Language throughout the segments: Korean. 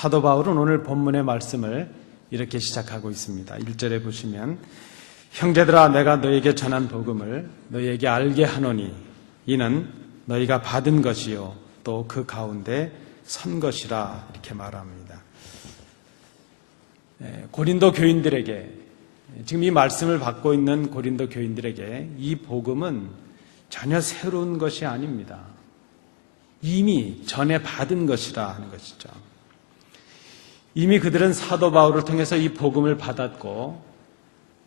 사도 바울은 오늘 본문의 말씀을 이렇게 시작하고 있습니다. 1절에 보시면 형제들아 내가 너에게 전한 복음을 너희에게 알게 하노니 이는 너희가 받은 것이요 또 그 가운데 선 것이라 이렇게 말합니다. 고린도 교인들에게 지금 이 말씀을 받고 있는 고린도 교인들에게 이 복음은 전혀 새로운 것이 아닙니다. 이미 전에 받은 것이라 하는 것이죠. 이미 그들은 사도 바울을 통해서 이 복음을 받았고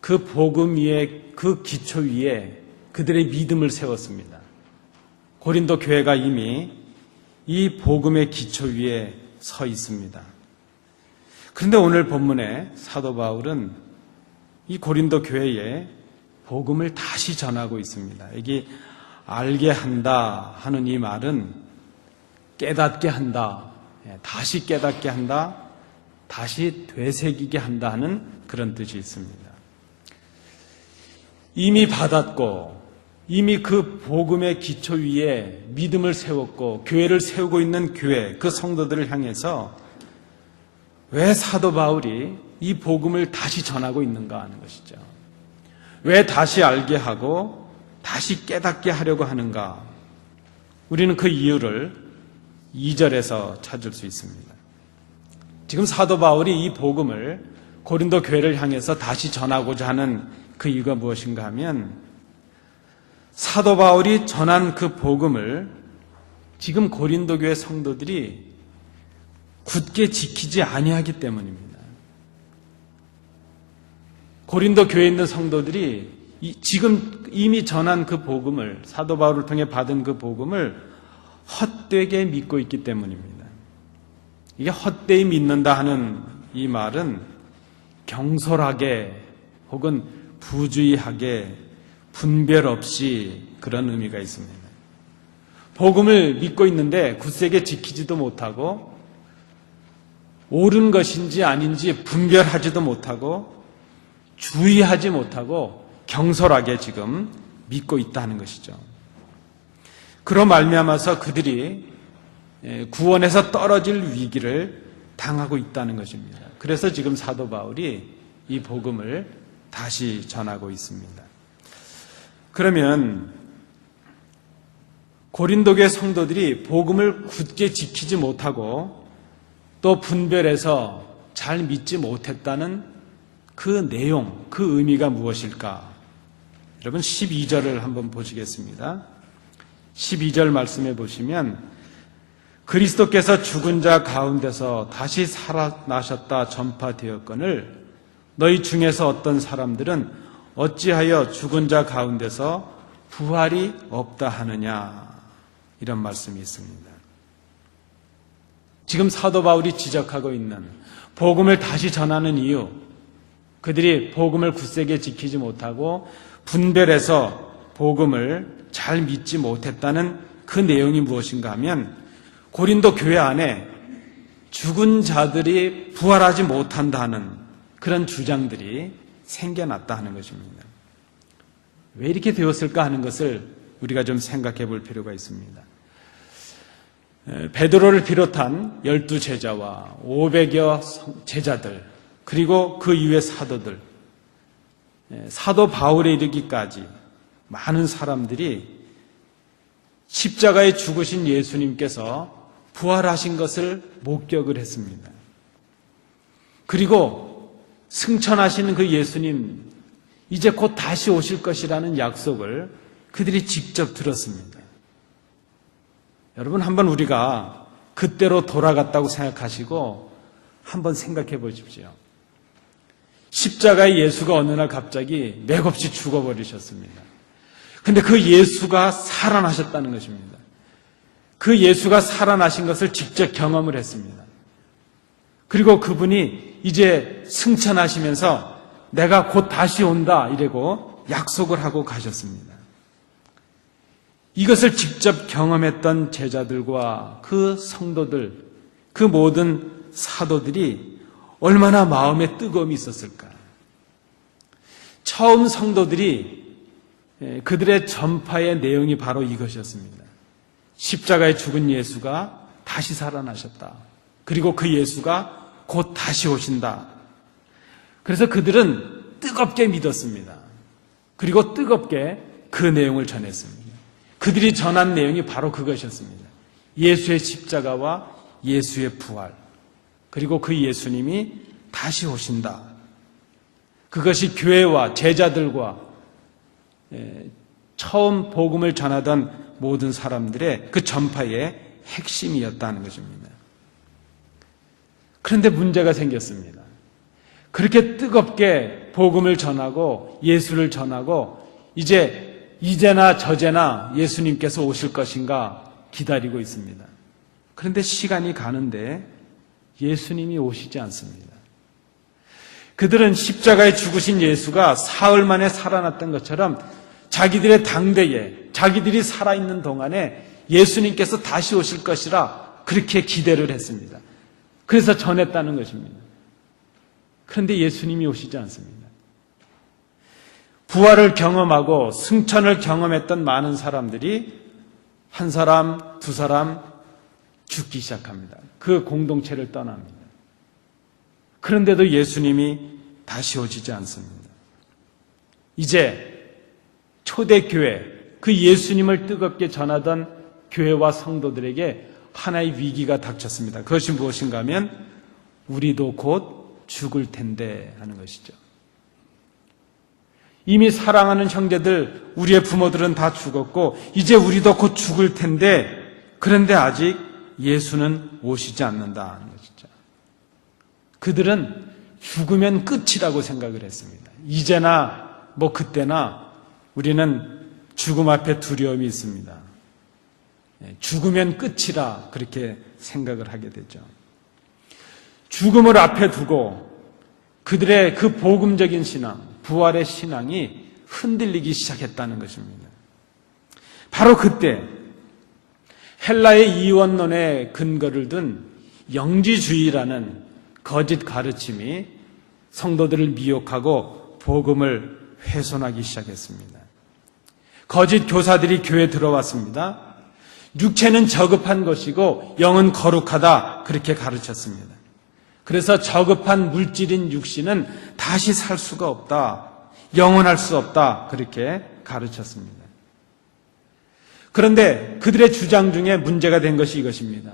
그 복음 위에 그 기초 위에 그들의 믿음을 세웠습니다. 고린도 교회가 이미 이 복음의 기초 위에 서 있습니다. 그런데 오늘 본문에 사도 바울은 이 고린도 교회에 복음을 다시 전하고 있습니다. 여기 알게 한다 하는 이 말은 깨닫게 한다, 다시 깨닫게 한다, 다시 되새기게 한다 하는 그런 뜻이 있습니다. 이미 받았고 이미 그 복음의 기초 위에 믿음을 세웠고 교회를 세우고 있는 교회, 그 성도들을 향해서 왜 사도 바울이 이 복음을 다시 전하고 있는가 하는 것이죠. 왜 다시 알게 하고 다시 깨닫게 하려고 하는가? 우리는 그 이유를 2절에서 찾을 수 있습니다. 지금 사도 바울이 이 복음을 고린도 교회를 향해서 다시 전하고자 하는 그 이유가 무엇인가 하면 사도 바울이 전한 그 복음을 지금 고린도 교회 성도들이 굳게 지키지 아니하기 때문입니다. 고린도 교회에 있는 성도들이 지금 이미 전한 그 복음을, 사도 바울을 통해 받은 그 복음을 헛되게 믿고 있기 때문입니다. 이게 헛되이 믿는다 하는 이 말은 경솔하게 혹은 부주의하게 분별 없이 그런 의미가 있습니다. 복음을 믿고 있는데 굳세게 지키지도 못하고 옳은 것인지 아닌지 분별하지도 못하고 주의하지 못하고 경솔하게 지금 믿고 있다는 것이죠. 그로 말미암아서 그들이 구원에서 떨어질 위기를 당하고 있다는 것입니다. 그래서 지금 사도 바울이 이 복음을 다시 전하고 있습니다. 그러면 고린도교의 성도들이 복음을 굳게 지키지 못하고 또 분별해서 잘 믿지 못했다는 그 내용, 그 의미가 무엇일까? 여러분 12절을 한번 보시겠습니다. 12절 말씀해 보시면 그리스도께서 죽은 자 가운데서 다시 살아나셨다 전파되었거늘 너희 중에서 어떤 사람들은 어찌하여 죽은 자 가운데서 부활이 없다 하느냐, 이런 말씀이 있습니다. 지금 사도 바울이 지적하고 있는 복음을 다시 전하는 이유, 그들이 복음을 굳세게 지키지 못하고 분별해서 복음을 잘 믿지 못했다는 그 내용이 무엇인가 하면 고린도 교회 안에 죽은 자들이 부활하지 못한다는 그런 주장들이 생겨났다 하는 것입니다. 왜 이렇게 되었을까 하는 것을 우리가 좀 생각해 볼 필요가 있습니다. 베드로를 비롯한 12제자와 500여 제자들, 그리고 그 이후의 사도들, 사도 바울에 이르기까지 많은 사람들이 십자가에 죽으신 예수님께서 부활하신 것을 목격을 했습니다. 그리고 승천하시는 그 예수님, 이제 곧 다시 오실 것이라는 약속을 그들이 직접 들었습니다. 여러분, 한번 우리가 그때로 돌아갔다고 생각하시고 한번 생각해 보십시오. 십자가의 예수가 어느 날 갑자기 맥없이 죽어버리셨습니다. 근데 그 예수가 살아나셨다는 것입니다. 그 예수가 살아나신 것을 직접 경험을 했습니다. 그리고 그분이 이제 승천하시면서 내가 곧 다시 온다 이러고 약속을 하고 가셨습니다. 이것을 직접 경험했던 제자들과 그 성도들, 그 모든 사도들이 얼마나 마음에 뜨거움이 있었을까. 처음 성도들이 그들의 전파의 내용이 바로 이것이었습니다. 십자가에 죽은 예수가 다시 살아나셨다. 그리고 그 예수가 곧 다시 오신다. 그래서 그들은 뜨겁게 믿었습니다. 그리고 뜨겁게 그 내용을 전했습니다. 그들이 전한 내용이 바로 그것이었습니다. 예수의 십자가와 예수의 부활, 그리고 그 예수님이 다시 오신다. 그것이 교회와 제자들과 처음 복음을 전하던 모든 사람들의 그 전파의 핵심이었다는 것입니다. 그런데 문제가 생겼습니다. 그렇게 뜨겁게 복음을 전하고 예수를 전하고 이제나 저제나 예수님께서 오실 것인가 기다리고 있습니다. 그런데 시간이 가는데 예수님이 오시지 않습니다. 그들은 십자가에 죽으신 예수가 사흘 만에 살아났던 것처럼 자기들의 당대에 자기들이 살아있는 동안에 예수님께서 다시 오실 것이라 그렇게 기대를 했습니다. 그래서 전했다는 것입니다. 그런데 예수님이 오시지 않습니다. 부활을 경험하고 승천을 경험했던 많은 사람들이 한 사람, 두 사람 죽기 시작합니다. 그 공동체를 떠납니다. 그런데도 예수님이 다시 오시지 않습니다. 이제 초대교회, 그 예수님을 뜨겁게 전하던 교회와 성도들에게 하나의 위기가 닥쳤습니다. 그것이 무엇인가 하면 우리도 곧 죽을 텐데 하는 것이죠. 이미 사랑하는 형제들, 우리의 부모들은 다 죽었고 이제 우리도 곧 죽을 텐데 그런데 아직 예수는 오시지 않는다 하는 것이죠. 그들은 죽으면 끝이라고 생각을 했습니다. 이제나 그때나 우리는 죽음 앞에 두려움이 있습니다. 죽으면 끝이라 그렇게 생각을 하게 되죠. 죽음을 앞에 두고 그들의 그 복음적인 신앙, 부활의 신앙이 흔들리기 시작했다는 것입니다. 바로 그때 헬라의 이원론에 근거를 둔 영지주의라는 거짓 가르침이 성도들을 미혹하고 복음을 훼손하기 시작했습니다. 거짓 교사들이 교회에 들어왔습니다. 육체는 저급한 것이고 영은 거룩하다 그렇게 가르쳤습니다. 그래서 저급한 물질인 육신은 다시 살 수가 없다, 영원할 수 없다 그렇게 가르쳤습니다. 그런데 그들의 주장 중에 문제가 된 것이 이것입니다.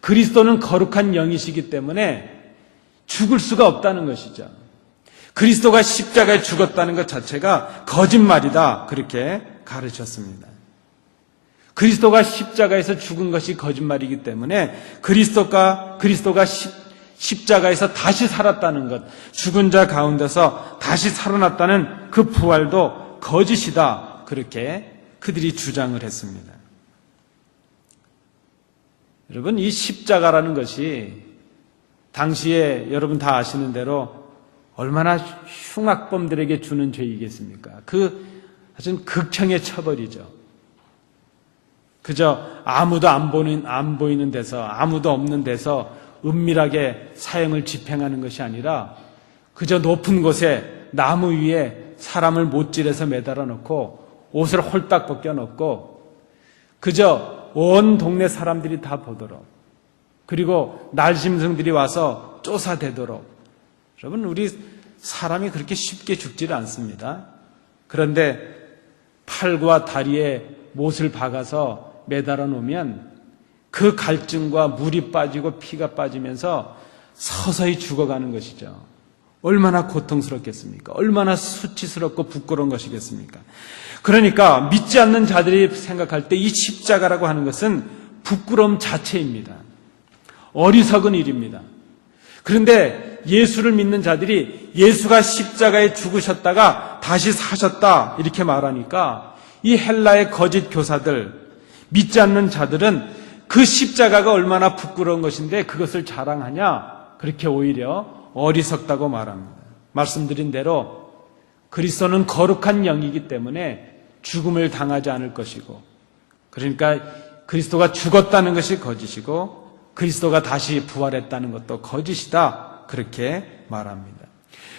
그리스도는 거룩한 영이시기 때문에 죽을 수가 없다는 것이죠. 그리스도가 십자가에 죽었다는 것 자체가 거짓말이다 그렇게 가르쳤습니다. 그리스도가 십자가에서 죽은 것이 거짓말이기 때문에 그리스도가 십자가에서 다시 살았다는 것, 죽은 자 가운데서 다시 살아났다는 그 부활도 거짓이다 그렇게 그들이 주장을 했습니다. 여러분, 이 십자가라는 것이 당시에 여러분 다 아시는 대로 얼마나 흉악범들에게 주는 죄이겠습니까? 그 아주 극형의 처벌이죠. 그저 아무도 안 보이는 데서, 아무도 없는 데서 은밀하게 사형을 집행하는 것이 아니라 그저 높은 곳에 나무 위에 사람을 못질해서 매달아 놓고 옷을 홀딱 벗겨 놓고 그저 온 동네 사람들이 다 보도록, 그리고 날짐승들이 와서 쫓아대도록. 여러분, 우리 사람이 그렇게 쉽게 죽지를 않습니다. 그런데 팔과 다리에 못을 박아서 매달아 놓으면 그 갈증과 물이 빠지고 피가 빠지면서 서서히 죽어가는 것이죠. 얼마나 고통스럽겠습니까? 얼마나 수치스럽고 부끄러운 것이겠습니까? 그러니까 믿지 않는 자들이 생각할 때 이 십자가라고 하는 것은 부끄러움 자체입니다. 어리석은 일입니다. 그런데 예수를 믿는 자들이 예수가 십자가에 죽으셨다가 다시 사셨다 이렇게 말하니까 이 헬라의 거짓 교사들, 믿지 않는 자들은 그 십자가가 얼마나 부끄러운 것인데 그것을 자랑하냐, 그렇게 오히려 어리석다고 말합니다. 말씀드린 대로 그리스도는 거룩한 영이기 때문에 죽음을 당하지 않을 것이고, 그러니까 그리스도가 죽었다는 것이 거짓이고 그리스도가 다시 부활했다는 것도 거짓이다 그렇게 말합니다.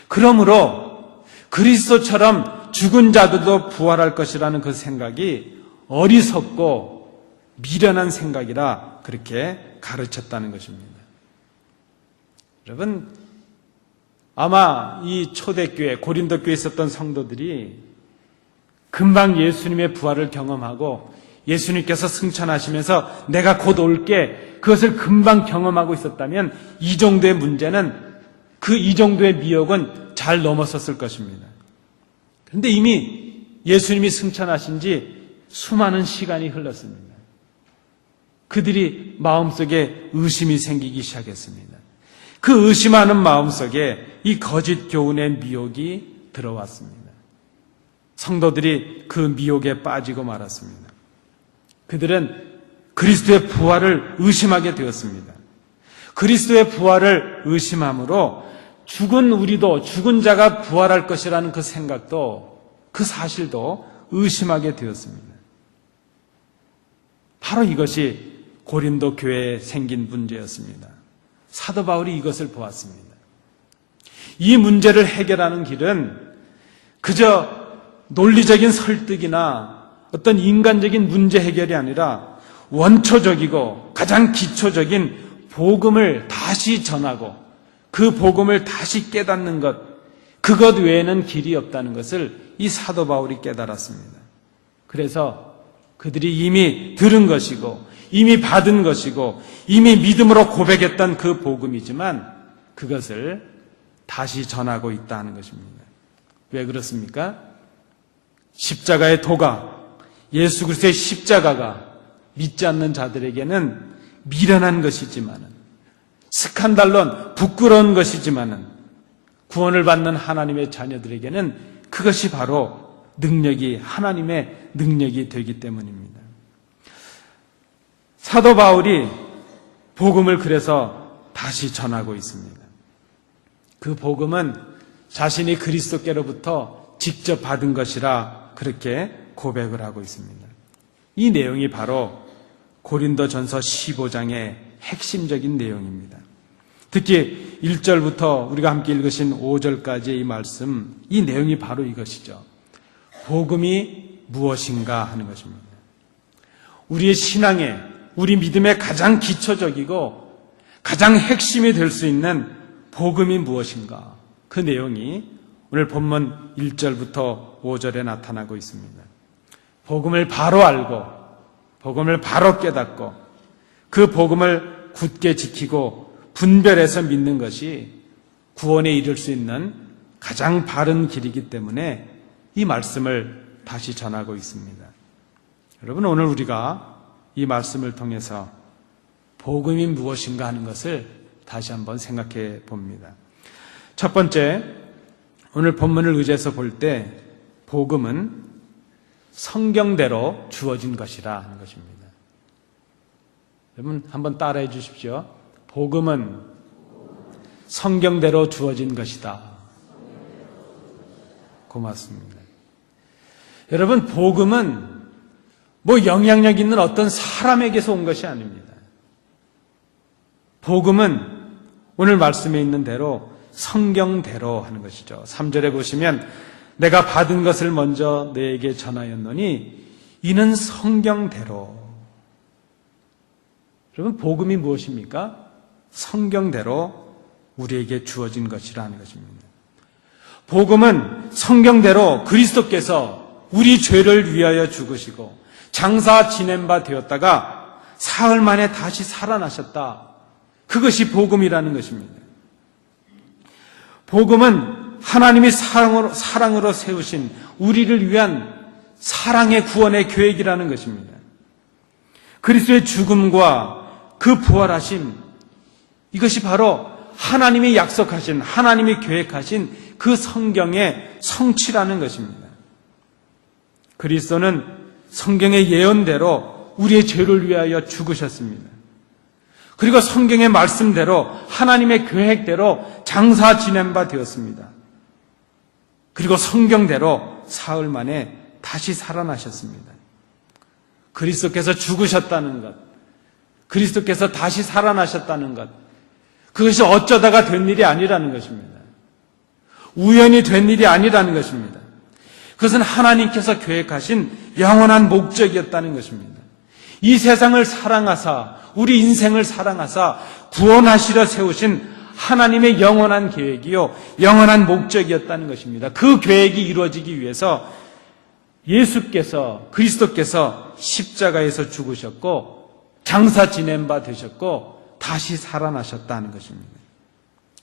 그러므로 그리스도처럼 죽은 자들도 부활할 것이라는 그 생각이 어리석고 미련한 생각이라 그렇게 가르쳤다는 것입니다. 여러분, 아마 이 초대교회, 고린도교회에 있었던 성도들이 금방 예수님의 부활을 경험하고 예수님께서 승천하시면서 내가 곧 올게, 그것을 금방 경험하고 있었다면 이 정도의 문제는, 이 정도의 미혹은 잘 넘어섰을 것입니다. 그런데 이미 예수님이 승천하신 지 수많은 시간이 흘렀습니다. 그들이 마음속에 의심이 생기기 시작했습니다. 그 의심하는 마음속에 이 거짓 교훈의 미혹이 들어왔습니다. 성도들이 그 미혹에 빠지고 말았습니다. 그들은 그리스도의 부활을 의심하게 되었습니다. 그리스도의 부활을 의심함으로 죽은 우리도, 죽은 자가 부활할 것이라는 그 생각도, 그 사실도 의심하게 되었습니다. 바로 이것이 고린도 교회에 생긴 문제였습니다. 사도 바울이 이것을 보았습니다. 이 문제를 해결하는 길은 그저 논리적인 설득이나 어떤 인간적인 문제 해결이 아니라 원초적이고 가장 기초적인 복음을 다시 전하고 그 복음을 다시 깨닫는 것, 그것 외에는 길이 없다는 것을 이 사도 바울이 깨달았습니다. 그래서 그들이 이미 들은 것이고 이미 받은 것이고 이미 믿음으로 고백했던 그 복음이지만 그것을 다시 전하고 있다는 것입니다. 왜 그렇습니까? 십자가의 도가, 예수 그리스도의 십자가가 믿지 않는 자들에게는 미련한 것이지만은, 스칸달론, 부끄러운 것이지만은 구원을 받는 하나님의 자녀들에게는 그것이 바로 능력이, 하나님의 능력이 되기 때문입니다. 사도 바울이 복음을 그래서 다시 전하고 있습니다. 그 복음은 자신이 그리스도께로부터 직접 받은 것이라 그렇게 고백을 하고 있습니다. 이 내용이 바로 고린도전서 15장의 핵심적인 내용입니다. 특히 1절부터 우리가 함께 읽으신 5절까지의 이 말씀, 이 내용이 바로 이것이죠. 복음이 무엇인가 하는 것입니다. 우리의 신앙의, 우리 믿음의 가장 기초적이고 가장 핵심이 될 수 있는 복음이 무엇인가, 그 내용이 오늘 본문 1절부터 5절에 나타나고 있습니다. 복음을 바로 알고 복음을 바로 깨닫고 그 복음을 굳게 지키고 분별해서 믿는 것이 구원에 이를 수 있는 가장 바른 길이기 때문에 이 말씀을 다시 전하고 있습니다. 여러분, 오늘 우리가 이 말씀을 통해서 복음이 무엇인가 하는 것을 다시 한번 생각해 봅니다. 첫 번째, 오늘 본문을 의지해서 볼 때 복음은 성경대로 주어진 것이라 하는 것입니다. 여러분 한번 따라해 주십시오. 복음은 성경대로 주어진 것이다. 고맙습니다. 여러분, 복음은 뭐 영향력 있는 어떤 사람에게서 온 것이 아닙니다. 복음은 오늘 말씀에 있는 대로 성경대로 하는 것이죠. 3절에 보시면 내가 받은 것을 먼저 너에게 전하였노니 이는 성경대로. 여러분, 복음이 무엇입니까? 성경대로 우리에게 주어진 것이라는 것입니다. 복음은 성경대로 그리스도께서 우리 죄를 위하여 죽으시고 장사 지낸 바 되었다가 사흘 만에 다시 살아나셨다. 그것이 복음이라는 것입니다. 복음은 하나님이 사랑으로 세우신 우리를 위한 사랑의 구원의 계획이라는 것입니다. 그리스도의 죽음과 그 부활하심, 이것이 바로 하나님이 약속하신, 하나님이 계획하신 그 성경의 성취라는 것입니다. 그리스도는 성경의 예언대로 우리의 죄를 위하여 죽으셨습니다. 그리고 성경의 말씀대로 하나님의 계획대로 장사 지낸 바 되었습니다. 그리고 성경대로 사흘 만에 다시 살아나셨습니다. 그리스도께서 죽으셨다는 것, 그리스도께서 다시 살아나셨다는 것, 그것이 어쩌다가 된 일이 아니라는 것입니다. 우연히 된 일이 아니라는 것입니다. 그것은 하나님께서 계획하신 영원한 목적이었다는 것입니다. 이 세상을 사랑하사, 우리 인생을 사랑하사 구원하시려 세우신 하나님의 영원한 계획이요, 영원한 목적이었다는 것입니다. 그 계획이 이루어지기 위해서 예수께서, 그리스도께서 십자가에서 죽으셨고 장사 지낸 바 되셨고 다시 살아나셨다는 것입니다.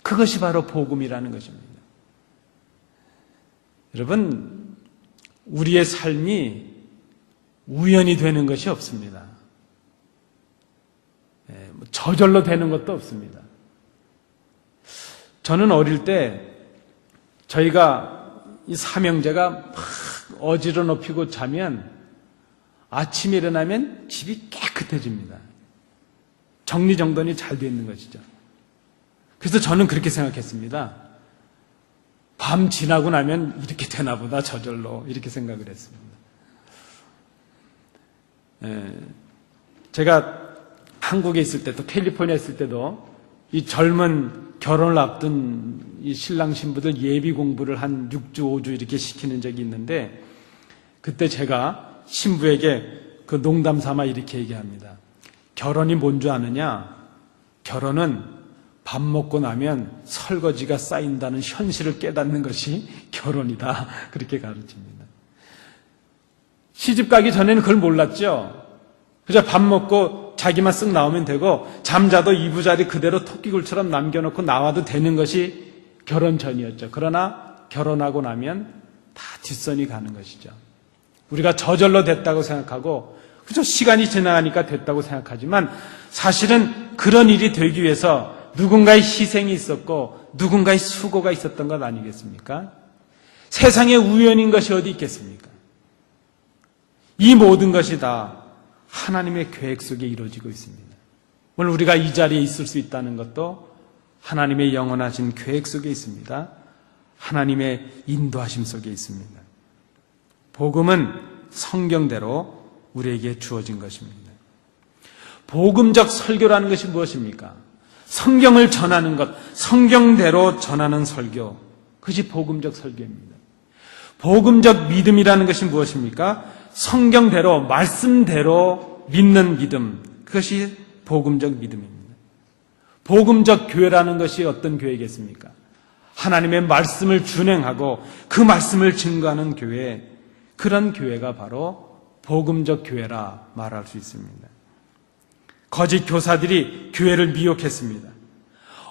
그것이 바로 복음이라는 것입니다. 여러분, 우리의 삶이 우연히 되는 것이 없습니다. 저절로 되는 것도 없습니다. 저는 어릴 때 저희가 이 삼형제가 막 어지러눕히고 자면 아침에 일어나면 집이 깨끗해집니다. 정리정돈이 잘 되어 있는 것이죠. 그래서 저는 그렇게 생각했습니다. 밤 지나고 나면 이렇게 되나 보다, 저절로. 이렇게 생각을 했습니다. 제가 한국에 있을 때, 또 캘리포니아에 있을 때도 이 젊은 결혼을 앞둔 이 신랑 신부들 예비 공부를 한 6주, 5주 이렇게 시키는 적이 있는데, 그때 제가 신부에게 그 농담 삼아 이렇게 얘기합니다. 결혼이 뭔 줄 아느냐? 결혼은 밥 먹고 나면 설거지가 쌓인다는 현실을 깨닫는 것이 결혼이다. 그렇게 가르칩니다. 시집 가기 전에는 그걸 몰랐죠. 그저 밥 먹고 자기만 쓱 나오면 되고 잠자도 이부자리 그대로 토끼굴처럼 남겨놓고 나와도 되는 것이 결혼 전이었죠. 그러나 결혼하고 나면 다 뒷선이 가는 것이죠. 우리가 저절로 됐다고 생각하고 그저 시간이 지나가니까 됐다고 생각하지만 사실은 그런 일이 되기 위해서 누군가의 희생이 있었고 누군가의 수고가 있었던 것 아니겠습니까? 세상에 우연인 것이 어디 있겠습니까? 이 모든 것이 다 하나님의 계획 속에 이루어지고 있습니다. 오늘 우리가 이 자리에 있을 수 있다는 것도 하나님의 영원하신 계획 속에 있습니다. 하나님의 인도하심 속에 있습니다. 복음은 성경대로 우리에게 주어진 것입니다. 복음적 설교라는 것이 무엇입니까? 성경을 전하는 것, 성경대로 전하는 설교, 그것이 복음적 설교입니다. 복음적 믿음이라는 것이 무엇입니까? 성경대로, 말씀대로 믿는 믿음, 그것이 복음적 믿음입니다. 복음적 교회라는 것이 어떤 교회겠습니까? 하나님의 말씀을 준행하고 그 말씀을 증거하는 교회, 그런 교회가 바로 복음적 교회라 말할 수 있습니다. 거짓 교사들이 교회를 미혹했습니다.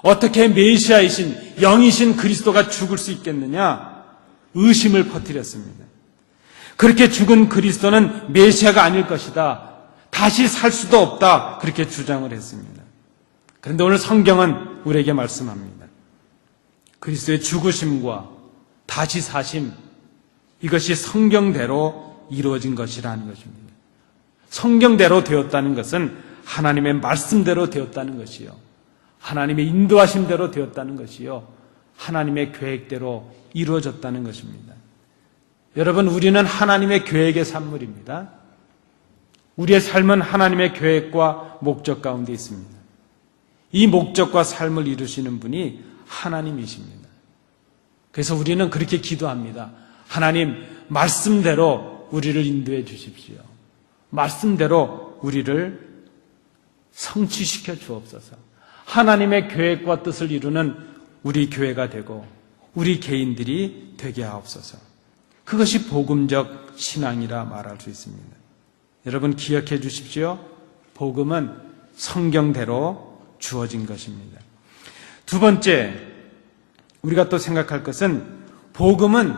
어떻게 메시아이신 영이신 그리스도가 죽을 수 있겠느냐? 의심을 퍼뜨렸습니다. 그렇게 죽은 그리스도는 메시아가 아닐 것이다. 다시 살 수도 없다. 그렇게 주장을 했습니다. 그런데 오늘 성경은 우리에게 말씀합니다. 그리스도의 죽으심과 다시 사심, 이것이 성경대로 이루어진 것이라는 것입니다. 성경대로 되었다는 것은 하나님의 말씀대로 되었다는 것이요, 하나님의 인도하심대로 되었다는 것이요, 하나님의 계획대로 이루어졌다는 것입니다. 여러분, 우리는 하나님의 계획의 산물입니다. 우리의 삶은 하나님의 계획과 목적 가운데 있습니다. 이 목적과 삶을 이루시는 분이 하나님이십니다. 그래서 우리는 그렇게 기도합니다. 하나님, 말씀대로 우리를 인도해 주십시오. 말씀대로 우리를 성취시켜 주옵소서. 하나님의 계획과 뜻을 이루는 우리 교회가 되고 우리 개인들이 되게 하옵소서. 그것이 복음적 신앙이라 말할 수 있습니다. 여러분, 기억해 주십시오. 복음은 성경대로 주어진 것입니다. 두 번째, 우리가 또 생각할 것은 복음은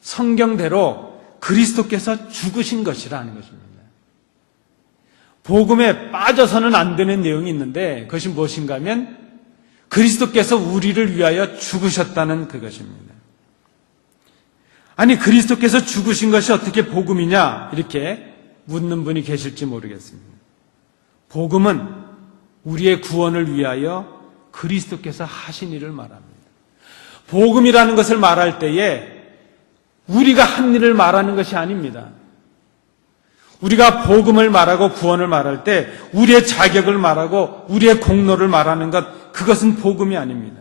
성경대로 그리스도께서 죽으신 것이라는 것입니다. 복음에 빠져서는 안 되는 내용이 있는데 그것이 무엇인가 하면 그리스도께서 우리를 위하여 죽으셨다는 그것입니다. 아니, 그리스도께서 죽으신 것이 어떻게 복음이냐? 이렇게 묻는 분이 계실지 모르겠습니다. 복음은 우리의 구원을 위하여 그리스도께서 하신 일을 말합니다. 복음이라는 것을 말할 때에 우리가 한 일을 말하는 것이 아닙니다. 우리가 복음을 말하고 구원을 말할 때 우리의 자격을 말하고 우리의 공로를 말하는 것, 그것은 복음이 아닙니다.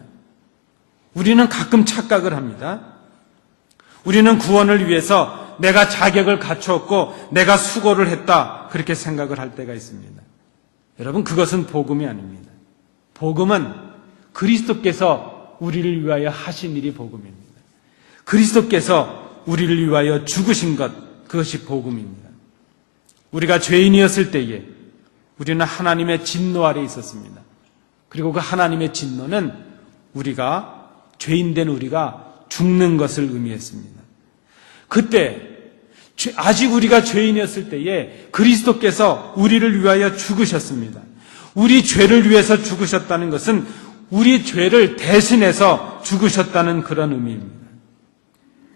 우리는 가끔 착각을 합니다. 우리는 구원을 위해서 내가 자격을 갖추었고 내가 수고를 했다, 그렇게 생각을 할 때가 있습니다. 여러분, 그것은 복음이 아닙니다. 복음은 그리스도께서 우리를 위하여 하신 일이 복음입니다. 그리스도께서 우리를 위하여 죽으신 것, 그것이 복음입니다. 우리가 죄인이었을 때에 우리는 하나님의 진노 아래 있었습니다. 그리고 그 하나님의 진노는 우리가, 죄인된 우리가 죽는 것을 의미했습니다. 그때 아직 우리가 죄인이었을 때에 그리스도께서 우리를 위하여 죽으셨습니다. 우리 죄를 위해서 죽으셨다는 것은 우리 죄를 대신해서 죽으셨다는 그런 의미입니다.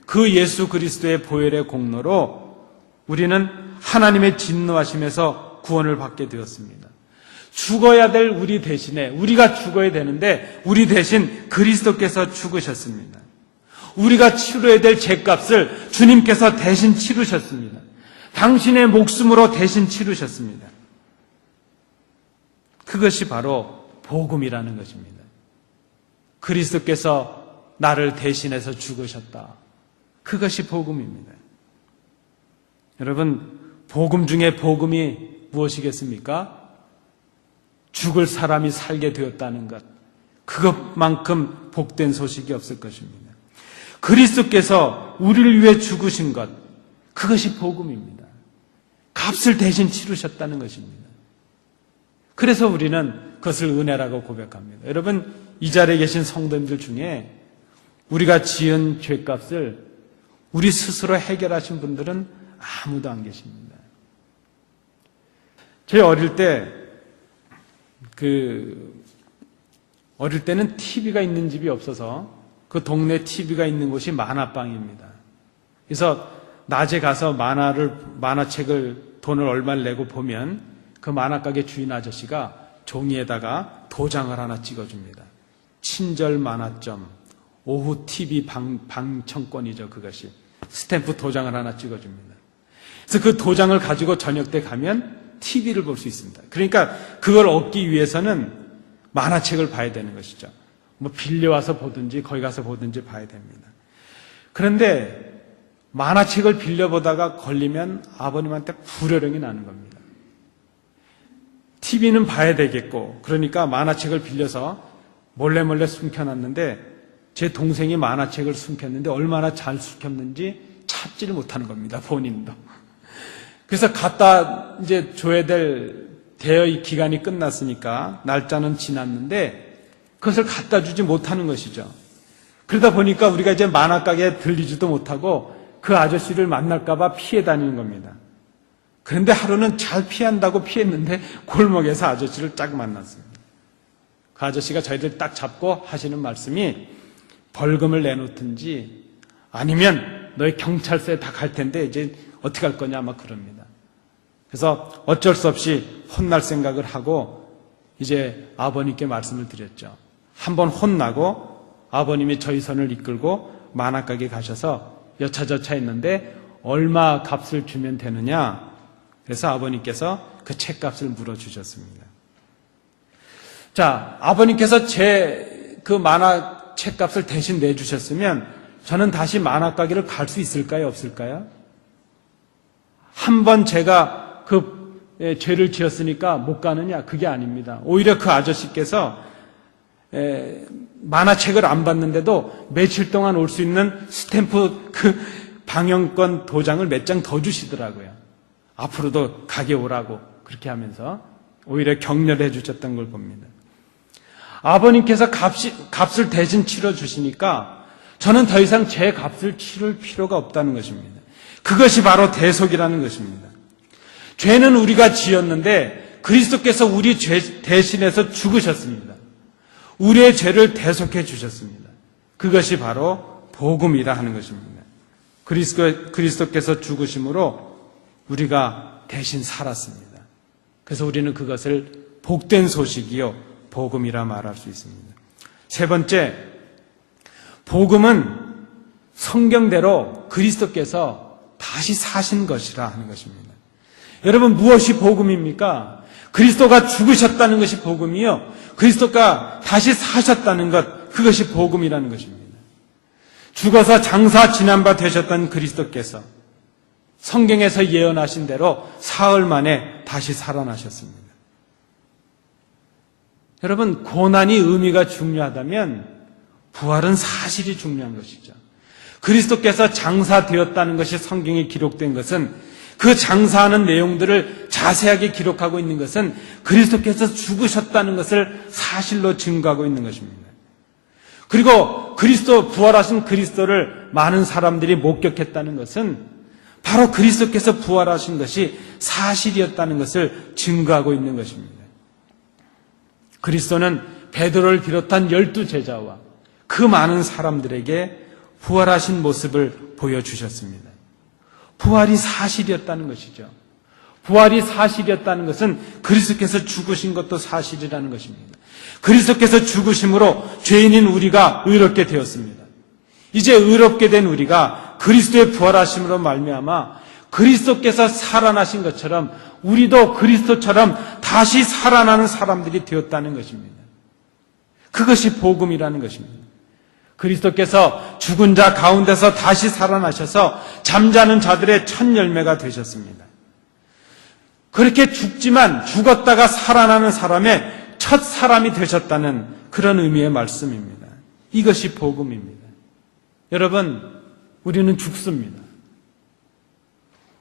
그 예수 그리스도의 보혈의 공로로 우리는 하나님의 진노하심에서 구원을 받게 되었습니다. 죽어야 될 우리 대신에, 우리가 죽어야 되는데 우리 대신 그리스도께서 죽으셨습니다. 우리가 치러야 될 죄값을 주님께서 대신 치르셨습니다. 당신의 목숨으로 대신 치르셨습니다. 그것이 바로 복음이라는 것입니다. 그리스도께서 나를 대신해서 죽으셨다. 그것이 복음입니다. 여러분, 복음 중에 복음이 무엇이겠습니까? 죽을 사람이 살게 되었다는 것. 그것만큼 복된 소식이 없을 것입니다. 그리스도께서 우리를 위해 죽으신 것, 그것이 복음입니다. 값을 대신 치르셨다는 것입니다. 그래서 우리는 그것을 은혜라고 고백합니다. 여러분, 이 자리에 계신 성도님들 중에 우리가 지은 죄값을 우리 스스로 해결하신 분들은 아무도 안 계십니다. 저희 어릴 때는 TV가 있는 집이 없어서 그 동네 TV가 있는 곳이 만화방입니다. 그래서 낮에 가서 만화책을 돈을 얼마를 내고 보면 그 만화가게 주인 아저씨가 종이에다가 도장을 하나 찍어줍니다. 친절 만화점, 오후 TV 방청권이죠, 그것이. 스탬프 도장을 하나 찍어줍니다. 그래서 그 도장을 가지고 저녁 때 가면 TV를 볼 수 있습니다. 그러니까 그걸 얻기 위해서는 만화책을 봐야 되는 것이죠. 뭐 빌려와서 보든지 거기 가서 보든지 봐야 됩니다. 그런데 만화책을 빌려보다가 걸리면 아버님한테 불효령이 나는 겁니다. TV는 봐야 되겠고, 그러니까 만화책을 빌려서 몰래 숨겨놨는데 제 동생이 만화책을 숨겼는데 얼마나 잘 숨겼는지 찾지를 못하는 겁니다, 본인도. 그래서 갖다 이제 줘야 될 대여의 기간이 끝났으니까 날짜는 지났는데 그것을 갖다 주지 못하는 것이죠. 그러다 보니까 우리가 이제 만화가게에 들리지도 못하고 그 아저씨를 만날까봐 피해 다니는 겁니다. 그런데 하루는 잘 피한다고 피했는데 골목에서 아저씨를 딱 만났습니다. 그 아저씨가 저희들 딱 잡고 하시는 말씀이 벌금을 내놓든지 아니면 너희 경찰서에 다 갈 텐데 이제 어떻게 할 거냐 막 그럽니다. 그래서 어쩔 수 없이 혼날 생각을 하고 이제 아버님께 말씀을 드렸죠. 한번 혼나고 아버님이 저희 손을 이끌고 만화가게 가셔서 여차저차 했는데 얼마 값을 주면 되느냐. 그래서 아버님께서 그 책값을 물어주셨습니다. 자, 아버님께서 제 그 만화 책값을 대신 내주셨으면 저는 다시 만화가게를 갈 수 있을까요? 없을까요? 한번 제가 그 죄를 지었으니까 못 가느냐? 그게 아닙니다. 오히려 그 아저씨께서 만화책을 안 봤는데도 며칠 동안 올 수 있는 스탬프 그 방영권 도장을 몇 장 더 주시더라고요. 앞으로도 가게 오라고 그렇게 하면서 오히려 격려를 해주셨던 걸 봅니다. 아버님께서 값을 대신 치러주시니까 저는 더 이상 제 값을 치를 필요가 없다는 것입니다. 그것이 바로 대속이라는 것입니다. 죄는 우리가 지었는데 그리스도께서 우리 죄 대신해서 죽으셨습니다. 우리의 죄를 대속해 주셨습니다. 그것이 바로 복음이라 하는 것입니다. 그리스도께서 죽으심으로 우리가 대신 살았습니다. 그래서 우리는 그것을 복된 소식이요 복음이라 말할 수 있습니다. 세 번째, 복음은 성경대로 그리스도께서 다시 사신 것이라 하는 것입니다. 여러분, 무엇이 복음입니까? 그리스도가 죽으셨다는 것이 복음이요, 그리스도가 다시 사셨다는 것, 그것이 복음이라는 것입니다. 죽어서 장사 지난 바 되셨던 그리스도께서 성경에서 예언하신 대로 사흘 만에 다시 살아나셨습니다. 여러분, 고난이 의미가 중요하다면 부활은 사실이 중요한 것이죠. 그리스도께서 장사되었다는 것이 성경에 기록된 것은, 그 장사하는 내용들을 자세하게 기록하고 있는 것은 그리스도께서 죽으셨다는 것을 사실로 증거하고 있는 것입니다. 그리고 부활하신 그리스도를 많은 사람들이 목격했다는 것은 바로 그리스도께서 부활하신 것이 사실이었다는 것을 증거하고 있는 것입니다. 그리스도는 베드로를 비롯한 12제자와 그 많은 사람들에게 부활하신 모습을 보여주셨습니다. 부활이 사실이었다는 것이죠. 부활이 사실이었다는 것은 그리스도께서 죽으신 것도 사실이라는 것입니다. 그리스도께서 죽으심으로 죄인인 우리가 의롭게 되었습니다. 이제 의롭게 된 우리가 그리스도의 부활하심으로 말미암아 그리스도께서 살아나신 것처럼 우리도 그리스도처럼 다시 살아나는 사람들이 되었다는 것입니다. 그것이 복음이라는 것입니다. 그리스도께서 죽은 자 가운데서 다시 살아나셔서 잠자는 자들의 첫 열매가 되셨습니다. 그렇게 죽었다가 살아나는 사람의 첫 사람이 되셨다는 그런 의미의 말씀입니다. 이것이 복음입니다. 여러분, 우리는 죽습니다.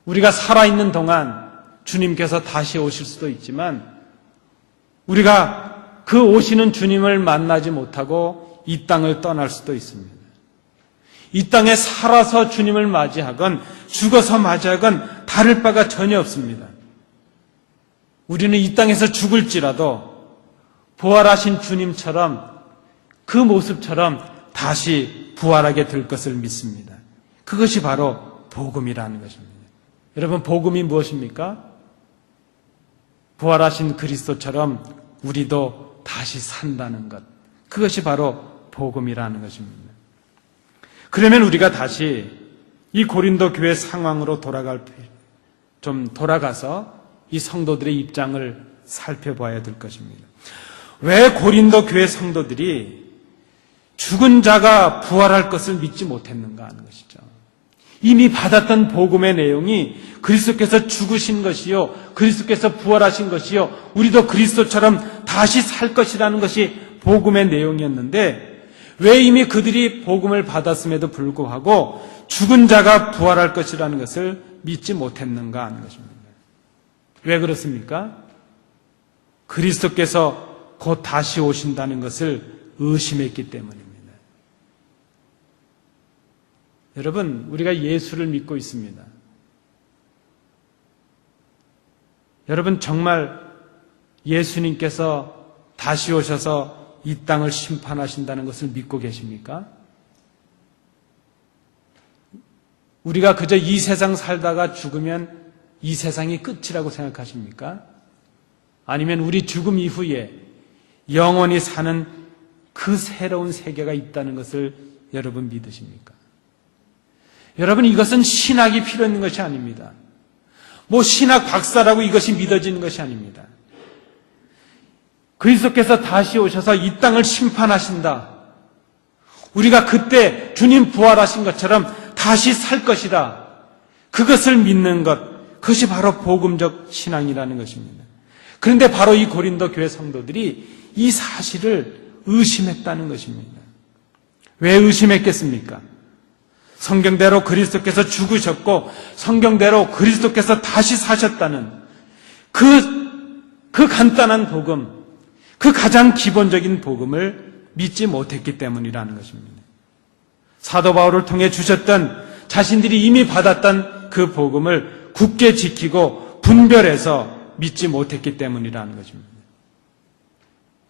우리가 살아있는 동안 주님께서 다시 오실 수도 있지만 우리가 그 오시는 주님을 만나지 못하고 이 땅을 떠날 수도 있습니다. 이 땅에 살아서 주님을 맞이하건 죽어서 맞이하건 다를 바가 전혀 없습니다. 우리는 이 땅에서 죽을지라도 부활하신 주님처럼 그 모습처럼 다시 부활하게 될 것을 믿습니다. 그것이 바로 복음이라는 것입니다. 여러분, 복음이 무엇입니까? 부활하신 그리스도처럼 우리도 다시 산다는 것. 그것이 바로 복음이라는 것입니다. 그러면 우리가 다시 이 고린도 교회 상황으로 돌아가서 이 성도들의 입장을 살펴봐야 될 것입니다. 왜 고린도 교회 성도들이 죽은 자가 부활할 것을 믿지 못했는가 하는 것이죠. 이미 받았던 복음의 내용이 그리스도께서 죽으신 것이요, 그리스도께서 부활하신 것이요, 우리도 그리스도처럼 다시 살 것이라는 것이 복음의 내용이었는데 왜 이미 그들이 복음을 받았음에도 불구하고 죽은 자가 부활할 것이라는 것을 믿지 못했는가 하는 것입니다. 왜 그렇습니까? 그리스도께서 곧 다시 오신다는 것을 의심했기 때문입니다. 여러분, 우리가 예수를 믿고 있습니다. 여러분, 정말 예수님께서 다시 오셔서 이 땅을 심판하신다는 것을 믿고 계십니까? 우리가 그저 이 세상 살다가 죽으면 이 세상이 끝이라고 생각하십니까? 아니면 우리 죽음 이후에 영원히 사는 그 새로운 세계가 있다는 것을 여러분 믿으십니까? 여러분, 이것은 신학이 필요 있는 것이 아닙니다. 신학 박사라고 이것이 믿어지는 것이 아닙니다. 그리스도께서 다시 오셔서 이 땅을 심판하신다. 우리가 그때 주님 부활하신 것처럼 다시 살 것이다. 그것을 믿는 것, 그것이 바로 복음적 신앙이라는 것입니다. 그런데 바로 이 고린도 교회 성도들이 이 사실을 의심했다는 것입니다. 왜 의심했겠습니까? 성경대로 그리스도께서 죽으셨고 성경대로 그리스도께서 다시 사셨다는 그 간단한 복음, 그 가장 기본적인 복음을 믿지 못했기 때문이라는 것입니다. 사도 바울을 통해 주셨던, 자신들이 이미 받았던 그 복음을 굳게 지키고 분별해서 믿지 못했기 때문이라는 것입니다.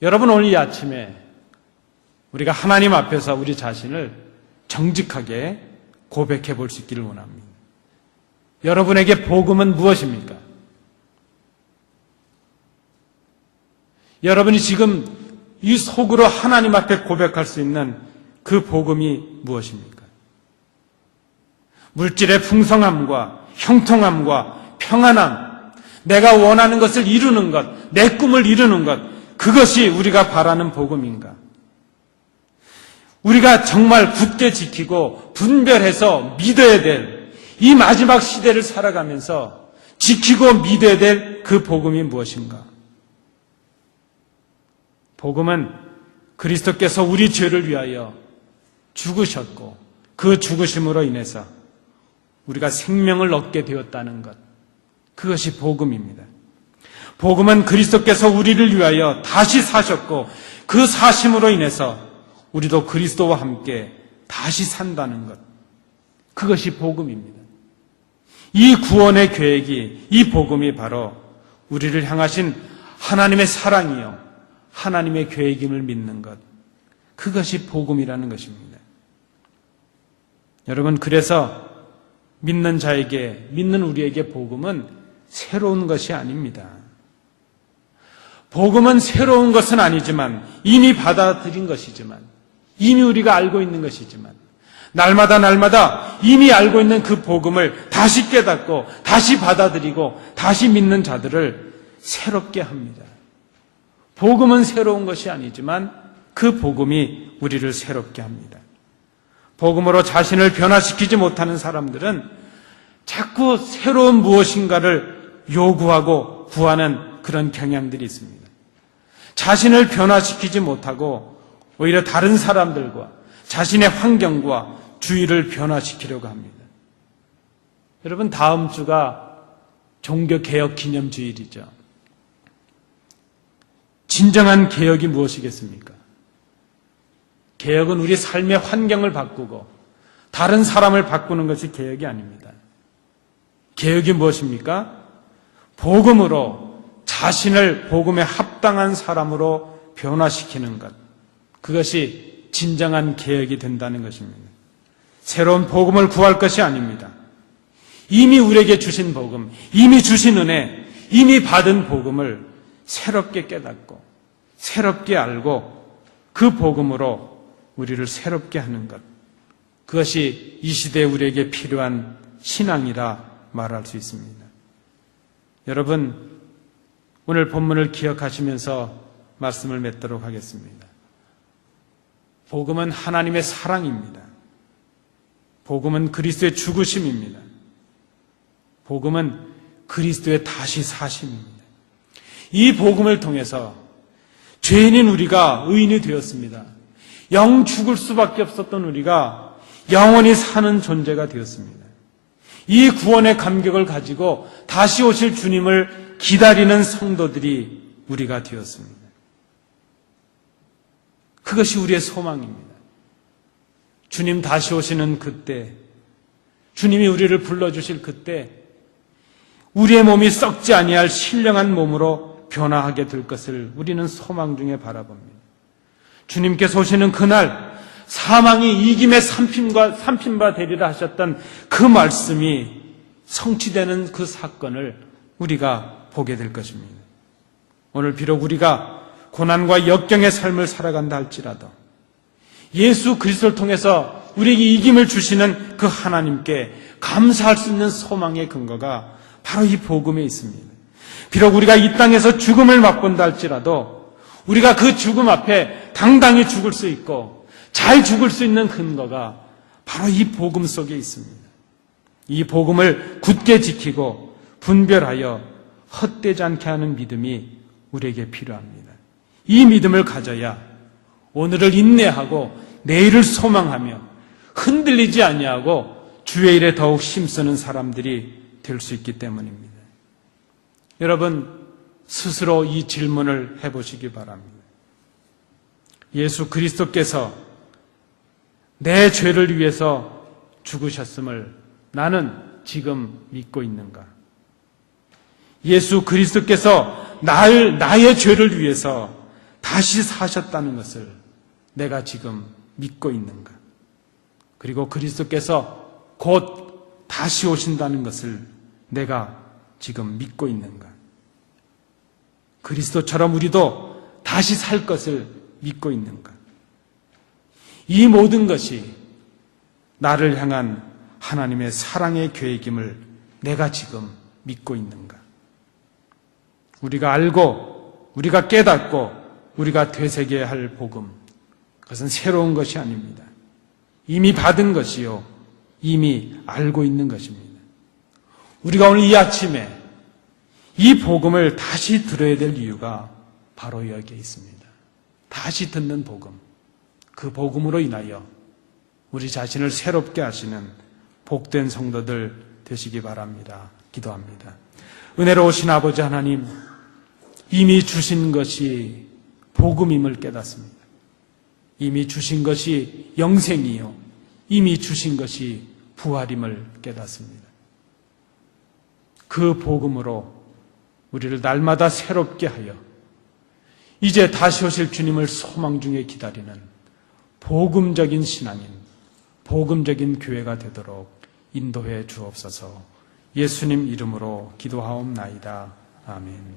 여러분, 오늘 이 아침에 우리가 하나님 앞에서 우리 자신을 정직하게 고백해 볼 수 있기를 원합니다. 여러분에게 복음은 무엇입니까? 여러분이 지금 이 속으로 하나님 앞에 고백할 수 있는 그 복음이 무엇입니까? 물질의 풍성함과 형통함과 평안함, 내가 원하는 것을 이루는 것, 내 꿈을 이루는 것, 그것이 우리가 바라는 복음인가? 우리가 정말 굳게 지키고 분별해서 믿어야 될 이 마지막 시대를 살아가면서 지키고 믿어야 될 그 복음이 무엇인가? 복음은 그리스도께서 우리 죄를 위하여 죽으셨고 그 죽으심으로 인해서 우리가 생명을 얻게 되었다는 것, 그것이 복음입니다. 복음은 그리스도께서 우리를 위하여 다시 사셨고 그 사심으로 인해서 우리도 그리스도와 함께 다시 산다는 것, 그것이 복음입니다. 이 구원의 계획이, 이 복음이 바로 우리를 향하신 하나님의 사랑이요 하나님의 계획임을 믿는 것, 그것이 복음이라는 것입니다. 여러분, 그래서 믿는 자에게, 믿는 우리에게 복음은 새로운 것이 아닙니다. 복음은 새로운 것은 아니지만, 이미 받아들인 것이지만, 이미 우리가 알고 있는 것이지만, 날마다 이미 알고 있는 그 복음을 다시 깨닫고 다시 받아들이고 다시 믿는 자들을 새롭게 합니다. 복음은 새로운 것이 아니지만 그 복음이 우리를 새롭게 합니다. 복음으로 자신을 변화시키지 못하는 사람들은 자꾸 새로운 무엇인가를 요구하고 구하는 그런 경향들이 있습니다. 자신을 변화시키지 못하고 오히려 다른 사람들과 자신의 환경과 주의를 변화시키려고 합니다. 여러분, 다음 주가 종교개혁 기념주일이죠. 진정한 개혁이 무엇이겠습니까? 개혁은 우리 삶의 환경을 바꾸고 다른 사람을 바꾸는 것이 개혁이 아닙니다. 개혁이 무엇입니까? 복음으로 자신을 복음에 합당한 사람으로 변화시키는 것, 그것이 진정한 개혁이 된다는 것입니다. 새로운 복음을 구할 것이 아닙니다. 이미 우리에게 주신 복음, 이미 주신 은혜, 이미 받은 복음을 새롭게 깨닫고 새롭게 알고 그 복음으로 우리를 새롭게 하는 것, 그것이 이 시대에 우리에게 필요한 신앙이라 말할 수 있습니다. 여러분, 오늘 본문을 기억하시면서 말씀을 맺도록 하겠습니다. 복음은 하나님의 사랑입니다. 복음은 그리스도의 죽으심입니다. 복음은 그리스도의 다시 사심입니다. 이 복음을 통해서 죄인인 우리가 의인이 되었습니다. 영 죽을 수밖에 없었던 우리가 영원히 사는 존재가 되었습니다. 이 구원의 감격을 가지고 다시 오실 주님을 기다리는 성도들이 우리가 되었습니다. 그것이 우리의 소망입니다. 주님 다시 오시는 그때, 주님이 우리를 불러주실 그때 우리의 몸이 썩지 아니할 신령한 몸으로 변화하게 될 것을 우리는 소망 중에 바라봅니다. 주님께서 오시는 그날 사망이 이김의 삼킨바 되리라 하셨던 그 말씀이 성취되는 그 사건을 우리가 보게 될 것입니다. 오늘 비록 우리가 고난과 역경의 삶을 살아간다 할지라도 예수 그리스도를 통해서 우리에게 이김을 주시는 그 하나님께 감사할 수 있는 소망의 근거가 바로 이 복음에 있습니다. 비록 우리가 이 땅에서 죽음을 맛본다 할지라도 우리가 그 죽음 앞에 당당히 죽을 수 있고 잘 죽을 수 있는 근거가 바로 이 복음 속에 있습니다. 이 복음을 굳게 지키고 분별하여 헛되지 않게 하는 믿음이 우리에게 필요합니다. 이 믿음을 가져야 오늘을 인내하고 내일을 소망하며 흔들리지 아니하고 주의 일에 더욱 힘쓰는 사람들이 될 수 있기 때문입니다. 여러분, 스스로 이 질문을 해보시기 바랍니다. 예수 그리스도께서 내 죄를 위해서 죽으셨음을 나는 지금 믿고 있는가? 예수 그리스도께서 나의 죄를 위해서 다시 사셨다는 것을 내가 지금 믿고 있는가? 그리고 그리스도께서 곧 다시 오신다는 것을 내가 지금 믿고 있는가? 그리스도처럼 우리도 다시 살 것을 믿고 있는가? 이 모든 것이 나를 향한 하나님의 사랑의 계획임을 내가 지금 믿고 있는가? 우리가 알고 우리가 깨닫고 우리가 되새겨야 할 복음, 그것은 새로운 것이 아닙니다. 이미 받은 것이요 이미 알고 있는 것입니다. 우리가 오늘 이 아침에 이 복음을 다시 들어야 될 이유가 바로 여기에 있습니다. 다시 듣는 복음, 그 복음으로 인하여 우리 자신을 새롭게 하시는 복된 성도들 되시기 바랍니다. 기도합니다. 은혜로우신 아버지 하나님, 이미 주신 것이 복음임을 깨닫습니다. 이미 주신 것이 영생이요, 이미 주신 것이 부활임을 깨닫습니다. 그 복음으로 우리를 날마다 새롭게 하여 이제 다시 오실 주님을 소망 중에 기다리는 복음적인 신앙인, 복음적인 교회가 되도록 인도해 주옵소서. 예수님 이름으로 기도하옵나이다. 아멘.